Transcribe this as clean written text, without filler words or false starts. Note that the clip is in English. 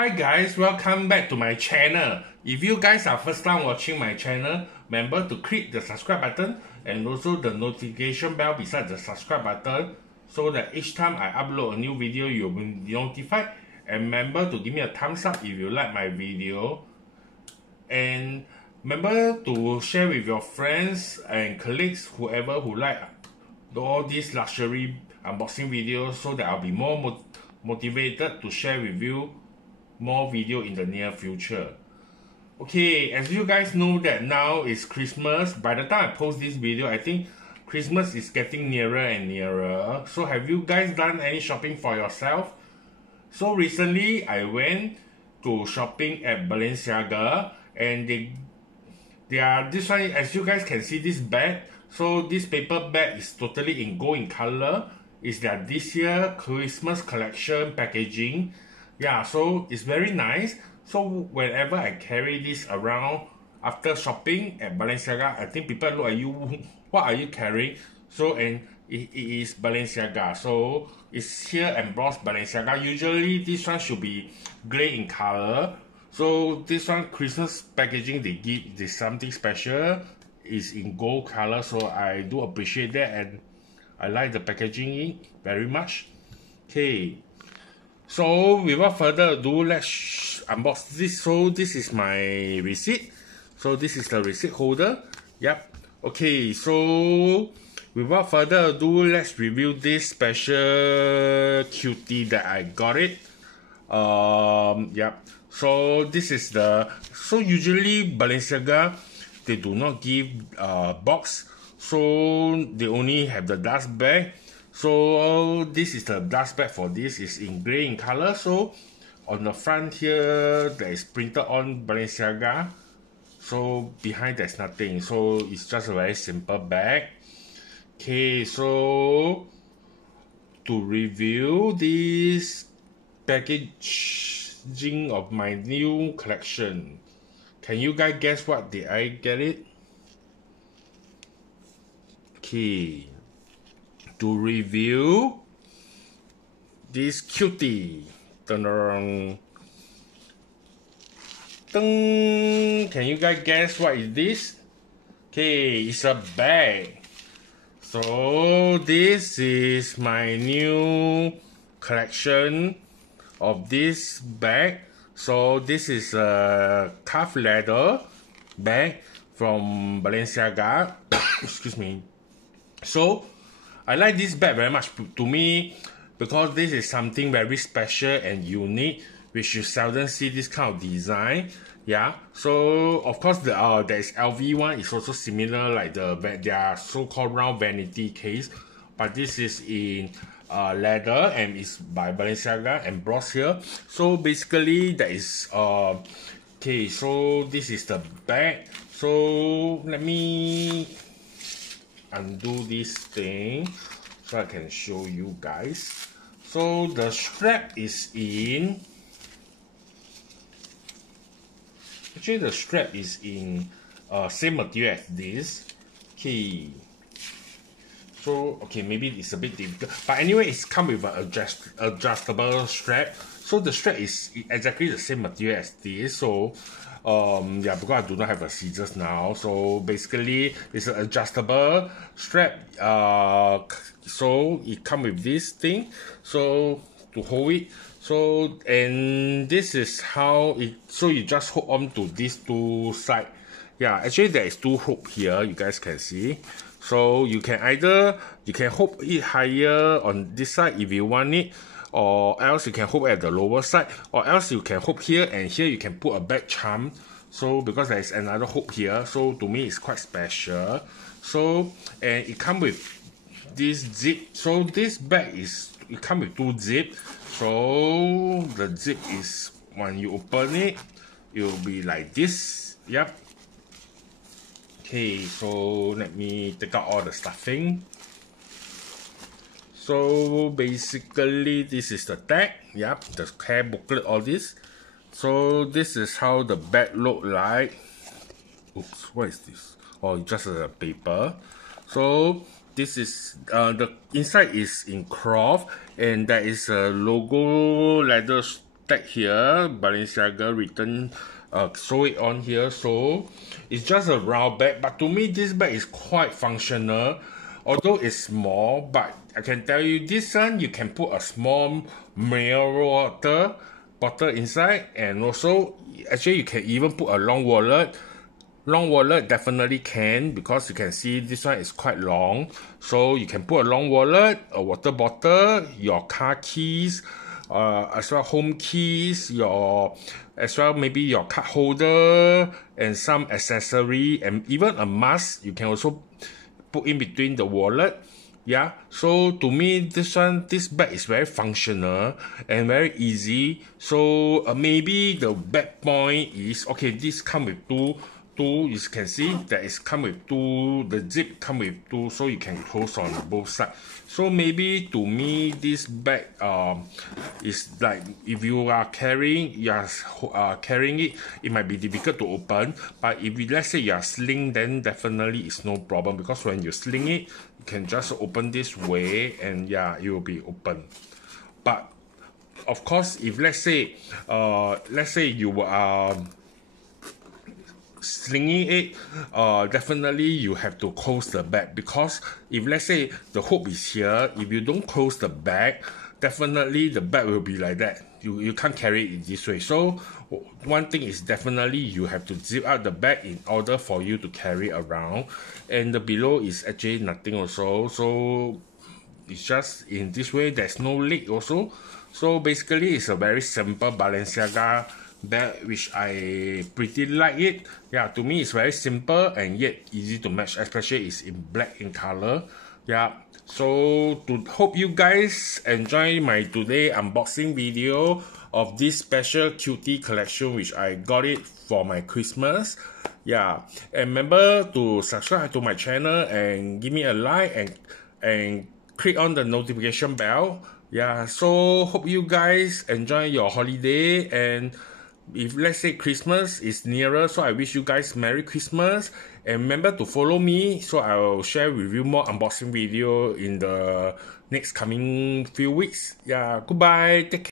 Hi guys, welcome back to my channel. If you guys are first time watching my channel, remember to click the subscribe button and also the notification bell beside the subscribe button so that each time I upload a new video you'll be notified. And remember to give me a thumbs up if you like my video. And remember to share with your friends and colleagues, whoever who like all these luxury unboxing videos, so that I'll be more motivated to share with you more video in the near future. Okay, as you guys know that now is Christmas. By the time I post this video, I think Christmas is getting nearer and nearer. So have you guys done any shopping for yourself? So recently I went to shopping at Balenciaga, and they are this one, as you guys can see, this bag. So this paper bag is totally in gold in color. It's their this year Christmas collection packaging. Yeah, so it's very nice. So whenever I carry this around after shopping at Balenciaga, I think people look at you, what are you carrying? So, and it is Balenciaga. So it's here embossed Balenciaga. Usually this one should be gray in color. So this one Christmas packaging, they give this something special. Is in gold color, so I do appreciate that, and I like the packaging very much. Okay, so without further ado, let's unbox this. So this is my receipt. So this is the receipt holder. Yep. Okay, so without further ado, let's review this special cutie that I got it. Yep. So this is so usually Balenciaga, they do not give box, so they only have the dust bag. So this is the dust bag for this, is in gray in color. So on the front here there is printed on Balenciaga, so behind there's nothing, so it's just a very simple bag. Okay, so to review this packaging of my new collection, can you guys guess what did I get it? Okay, to review this cutie. Dun-dun. Dun. Can you guys guess what is this? Okay, it's a bag. So this is my new collection of this bag. So this is a calf leather bag from Balenciaga. Excuse me. So I like this bag very much, to me, because this is something very special and unique, which you seldom see this kind of design. Yeah. So of course there is LV one. It's also similar, like their so-called round vanity case, but this is in leather and it's by Balenciaga embossed here. So basically that is okay, so this is the bag. So let me undo this thing so I can show you guys. So the strap is in, actually the strap is in same material as this. Okay, so okay, maybe it's a bit difficult, but anyway, it's come with an adjustable strap. So the strap is exactly the same material as this. So yeah, because I do not have a scissors now, so basically it's an adjustable strap. So it comes with this thing, so to hold it. So, and this is how it, so you just hook on to these two sides. Yeah, actually there is two hook here, you guys can see. So you can hook it higher on this side if you want it, or else you can hook at the lower side, or else you can hook here, and here you can put a back charm. So because there is another hook here, so to me it's quite special. So, and it comes with this zip. So this bag it comes with two zip. So the zip is, when you open it, it will be like this. Yep. Okay, so let me take out all the stuffing. So basically this is the tag. Yep, the care booklet, all this. So this is how the bag look like. Oops, what is this? Oh, just a paper. So this is the inside is in cloth, and there is a logo leather tag here, Balenciaga written, show it on here. So it's just a round bag, but to me this bag is quite functional. Although it's small, but I can tell you this one, you can put a small mineral water bottle inside, and also actually you can even put a long wallet. Long wallet definitely can, because you can see this one is quite long, so you can put a long wallet, a water bottle, your car keys, as well home keys, as well maybe your card holder and some accessory, and even a mask you can also put in between the wallet. Yeah, so to me this bag is very functional and very easy. So maybe the bad point is, okay, this come with two, you can see that it's come with two, the zip come with two, so you can close on both sides. So maybe to me this bag is like, if you are carrying it, it might be difficult to open. But if let's say you are sling, then definitely it's no problem, because when you sling it, you can just open this way, and yeah, it will be open. But of course, if let's say you are slinging it, definitely you have to close the bag, because if let's say the hook is here, if you don't close the bag, definitely the bag will be like that. You can't carry it this way. So one thing is definitely you have to zip up the bag in order for you to carry around, and the below is actually nothing also, so it's just in this way. There's no lid also. So basically it's a very simple Balenciaga bag, which I pretty like it. Yeah, to me it's very simple and yet easy to match, especially it's in black in color. Yeah, so hope you guys enjoy my today unboxing video of this special cutie collection, which I got it for my Christmas. Yeah, and remember to subscribe to my channel and give me a like, and click on the notification bell. Yeah, so hope you guys enjoy your holiday, and if let's say Christmas is nearer, so I wish you guys Merry Christmas, and remember to follow me, so I will share with you more unboxing video in the next coming few weeks. Yeah, goodbye, take care.